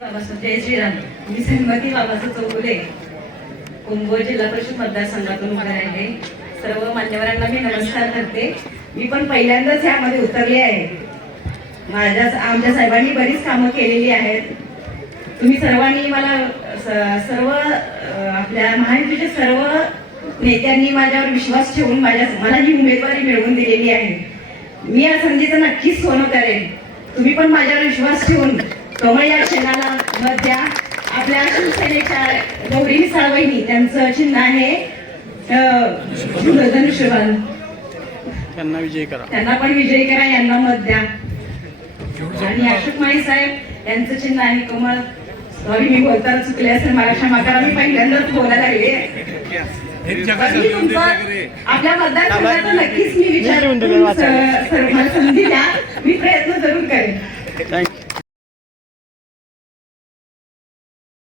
जय श्रीराम. मी सन्मती बाबाचं चौगुले कुंभ जिल्हा परिषद मतदारसंघातून उभे राहिले. सर्व मान्यवरांना मी नमस्कार करते. मी पण पहिल्यांदाच यामध्ये उतरले आहे. आमच्या साहेबांनी बरीच कामं केलेली आहेत. तुम्ही सर्वांनी मला सर्व आपल्या महायुतीच्या सर्व नेत्यांनी माझ्यावर विश्वास ठेवून मला ही उमेदवारी मिळवून दिलेली आहे. मी या संधीचं नक्कीच सोनं करेन. तुम्ही पण माझ्यावर विश्वास ठेवून कमळ या क्षणाला मत द्या. आपल्या शिवसेनेच्या गौरी साळवईनी त्यांचं चिन्ह आहे धनुष्यबाण, त्यांना विजयी करा. त्यांना पण विजयी करा. यांना मत द्या. आणि अशोक माळी साहेब यांचं चिन्ह आहे कमळ. सॉरी, मी बोलताना चुकले असेल, मला क्षमा करा. मी पहिल्यांदाच बोलायला लागले. आपल्या मतदारसंघाचा नक्कीच मी विचार करून मला संधी द्या. मी प्रयत्न जरूर करेन. थँक्यू.